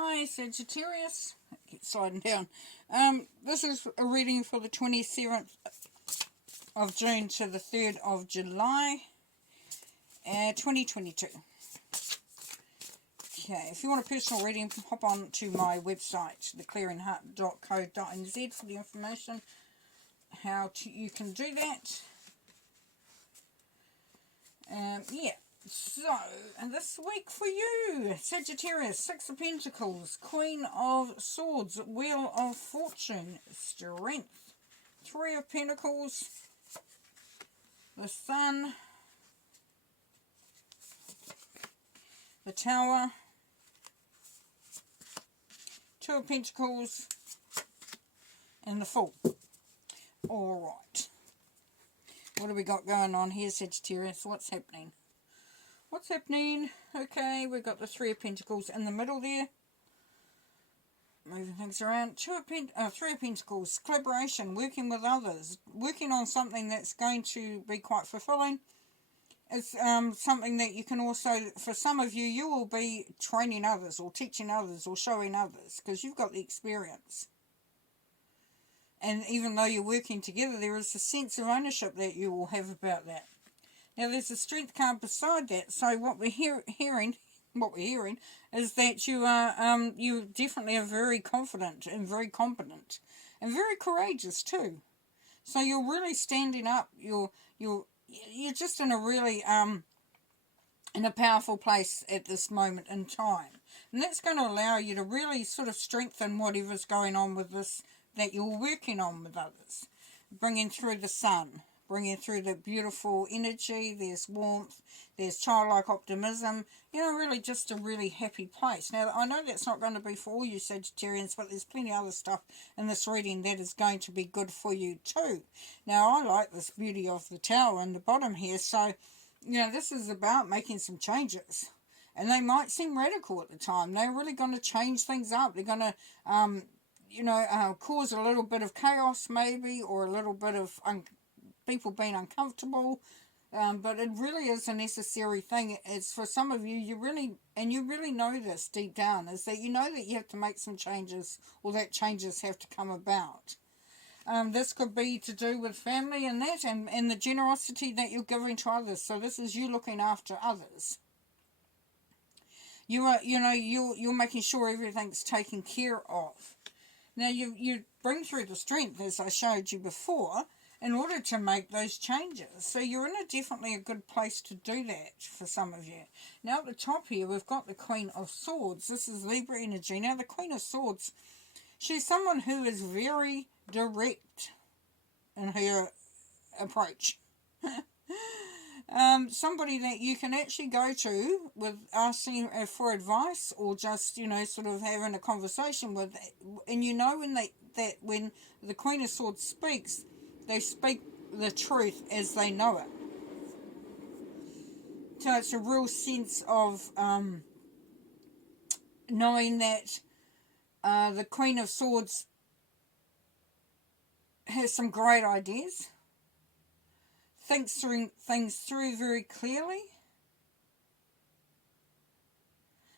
Hi Sagittarius, keep sliding down. This is a reading for the 27th of June to the 3rd of July, 2022. Okay, if you want a personal reading, hop on to my website, theclearingheart.co.nz, for the information how you can do that. Yeah. So, and this week for you, Sagittarius, Six of Pentacles, Queen of Swords, Wheel of Fortune, Strength, Three of Pentacles, the Sun, the Tower, Two of Pentacles, and the Fool. Alright. What have we got going on here, Sagittarius? What's happening? What's happening? Okay, we've got the Three of Pentacles in the middle there. Moving things around. Three of Pentacles, collaboration, working with others, working on something that's going to be quite fulfilling. It's something that you can also, for some of you, you will be training others or teaching others or showing others because you've got the experience. And even though you're working together, there is a sense of ownership that you will have about that. Now, there's a strength card beside that. So what we're hearing is that you are, you definitely are very confident and very competent and very courageous too. So you're really standing up. You're just in a really in a powerful place at this moment in time, and that's going to allow you to really sort of strengthen whatever's going on with this that you're working on with others, bringing through the Sun. Bringing through the beautiful energy, there's warmth, there's childlike optimism, you know, really just a really happy place. Now, I know that's not going to be for all you Sagittarians, but there's plenty of other stuff in this reading that is going to be good for you too. Now, I like this beauty of the Tower in the bottom here, so, you know, this is about making some changes. And they might seem radical at the time. They're really going to change things up. They're going to, cause a little bit of chaos maybe, or a little bit of people being uncomfortable, but it really is a necessary thing. It's for some of you, you really know this deep down, is that you know that you have to make some changes, or that changes have to come about. This could be to do with family and that, and the generosity that you're giving to others. So this is you looking after others. You are, you're making sure everything's taken care of. Now you bring through the strength, as I showed you before, in order to make those changes. So you're in definitely a good place to do that for some of you. Now at the top here, we've got the Queen of Swords. This is Libra energy. Now the Queen of Swords, she's someone who is very direct in her approach. Somebody that you can actually go to with asking for advice, or just, sort of having a conversation with. And when the Queen of Swords speaks, they speak the truth as they know it. So it's a real sense of knowing that the Queen of Swords has some great ideas, thinks things through very clearly,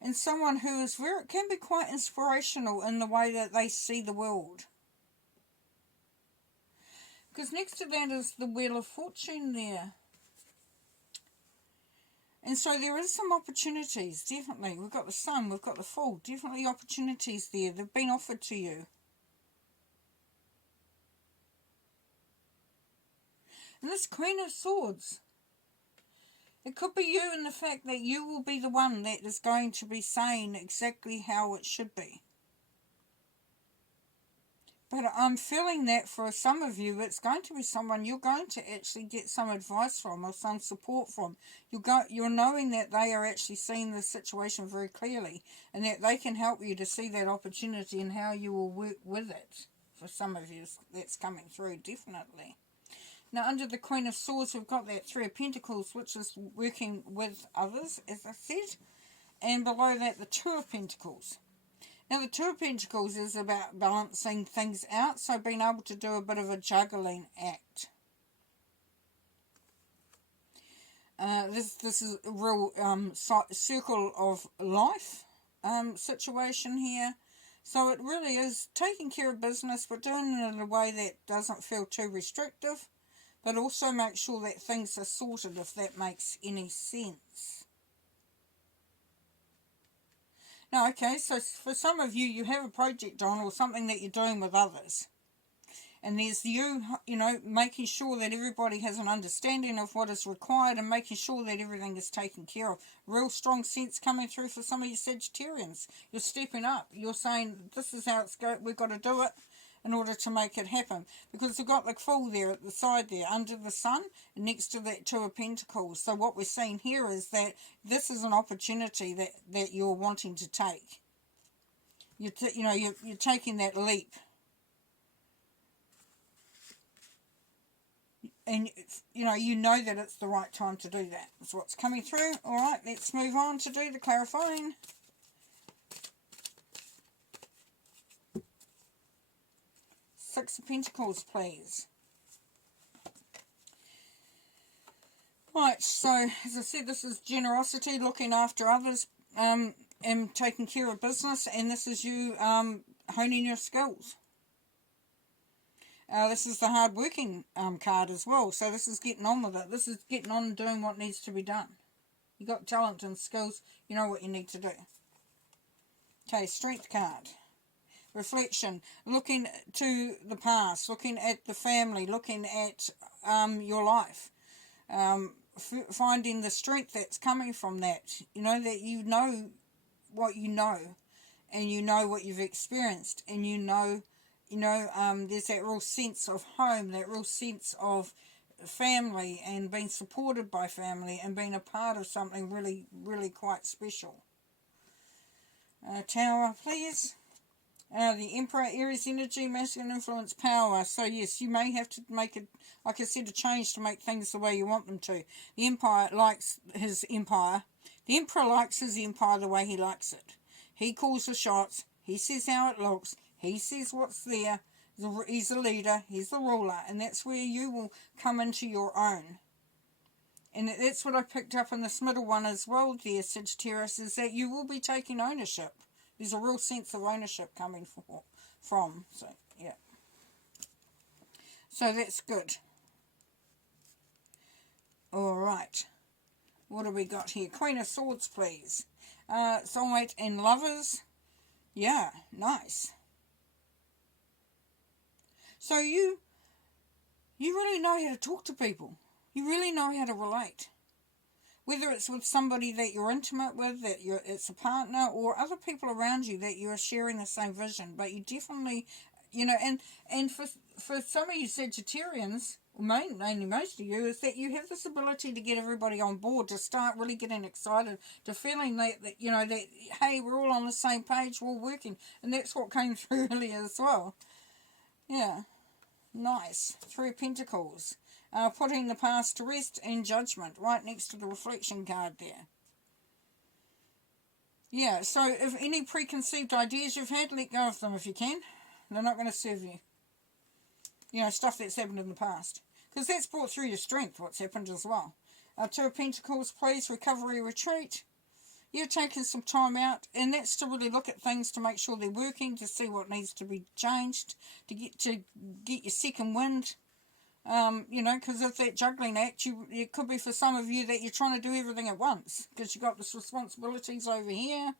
and someone who can be quite inspirational in the way that they see the world. Because next to that is the Wheel of Fortune there. And so there is some opportunities, definitely. We've got the Sun, we've got the Fool. Definitely opportunities there. They've been offered to you. And this Queen of Swords, it could be you, in the fact that you will be the one that is going to be saying exactly how it should be. But I'm feeling that for some of you, it's going to be someone you're going to actually get some advice from, or some support from. You're knowing that they are actually seeing the situation very clearly, and that they can help you to see that opportunity and how you will work with it. For some of you, that's coming through, definitely. Now, under the Queen of Swords, we've got that Three of Pentacles, which is working with others, as I said. And below that, the Two of Pentacles. Now, the Two of Pentacles is about balancing things out, so being able to do a bit of a juggling act. This is a real circle of life, situation here. So it really is taking care of business, but doing it in a way that doesn't feel too restrictive, but also make sure that things are sorted, if that makes any sense. Now, okay, so for some of you, you have a project on or something that you're doing with others. And there's you know, making sure that everybody has an understanding of what is required and making sure that everything is taken care of. Real strong sense coming through for some of you Sagittarians. You're stepping up. You're saying, this is how it's going. We've got to do it in order to make it happen. Because we've got the Fool there at the side there, under the Sun, next to that Two of Pentacles. So what we're seeing here is that this is an opportunity that you're wanting to take. You're taking that leap. And, you know that it's the right time to do that. That's what's coming through. All right, let's move on to do the clarifying. Six of Pentacles, please. Right, so, as I said, this is generosity, looking after others, and taking care of business. And this is you honing your skills. This is the hard-working card as well. So this is getting on with it. This is getting on and doing what needs to be done. You got talent and skills. You know what you need to do. Okay, Strength card. Reflection. Looking to the past. Looking at the family. Looking at your life. Finding the strength that's coming from that. You know, that you know what you know. And you know what you've experienced. And you know, there's that real sense of home, that real sense of family and being supported by family and being a part of something really, really quite special. Tower, please. The Emperor, Aries energy, masculine influence, power. So yes, you may have to make it, like I said, a change to make things the way you want them to. The Empire likes his empire. The Emperor likes his empire the way he likes it. He calls the shots. He says how it looks. He says what's there. He's the leader. He's the ruler. And that's where you will come into your own. And that's what I picked up in this middle one as well there, Sagittarius, is that you will be taking ownership. There's a real sense of ownership coming from. So, yeah. So that's good. All right. What have we got here? Queen of Swords, please. Soulmate and lovers. Yeah, nice. So you really know how to talk to people. You really know how to relate. Whether it's with somebody that you're intimate with, it's a partner, or other people around you that you're sharing the same vision. But you definitely, and for some of you Sagittarians, mainly most of you, is that you have this ability to get everybody on board, to start really getting excited, to feeling that hey, we're all on the same page, we're all working. And that's what came through earlier as well. Yeah, nice. Three of Pentacles. Putting the past to rest and judgment, right next to the reflection card there. Yeah, so if any preconceived ideas you've had, let go of them if you can. They're not going to serve you. You know, stuff that's happened in the past. Because that's brought through your strength, what's happened as well. Two of Pentacles, please, recovery, retreat. You're taking some time out, and that's to really look at things to make sure they're working, to see what needs to be changed, to get your second wind. Because of that juggling act, it could be for some of you that you're trying to do everything at once. Because you've got this responsibilities over here.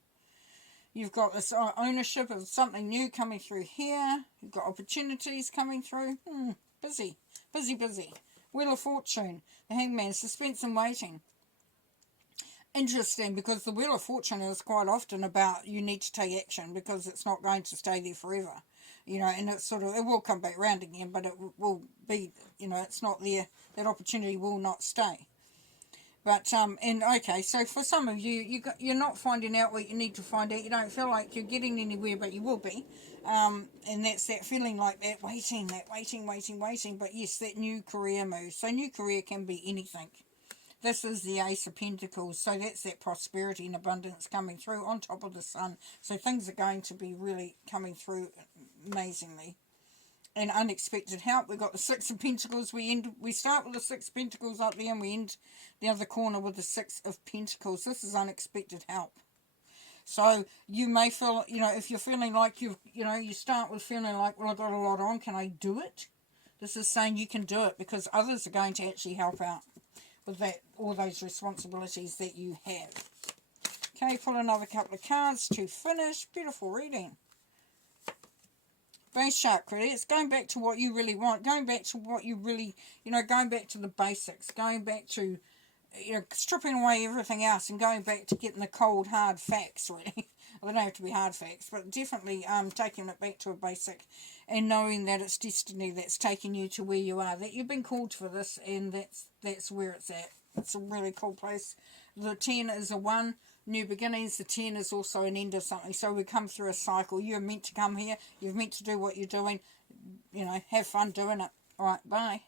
You've got this ownership of something new coming through here. You've got opportunities coming through. Busy. Wheel of Fortune. The Hangman. Suspense and waiting. Interesting, because the Wheel of Fortune is quite often about you need to take action because it's not going to stay there forever. And it's it will come back round again, but it will be, it's not there. That opportunity will not stay. But, okay, so for some of you, you're not finding out what you need to find out. You don't feel like you're getting anywhere, but you will be. And that's that feeling like that waiting. But yes, that new career move. So new career can be anything. This is the Ace of Pentacles, so that's that prosperity and abundance coming through on top of the Sun. So things are going to be really coming through amazingly. And unexpected help. We've got the Six of Pentacles. We start with the Six of Pentacles up there, and we end the other corner with the Six of Pentacles. This is unexpected help. So you may feel, you know, if you're feeling like you start with feeling like, well, I've got a lot on, can I do it? This is saying you can do it because others are going to actually help out with that, all those responsibilities that you have. Okay, pull another couple of cards to finish. Beautiful reading. Base chakra, it's going back to what you really want, going back to what you really, going back to the basics, going back to, stripping away everything else and going back to getting the cold, hard facts, really. Well, they don't have to be hard facts, but definitely taking it back to a basic and knowing that it's destiny that's taking you to where you are, that you've been called for this, and that's where it's at. It's a really cool place. The 10 is a 1. New beginnings. The 10 is also an end of something. So we come through a cycle. You're meant to come here. You're meant to do what you're doing. Have fun doing it. All right, bye.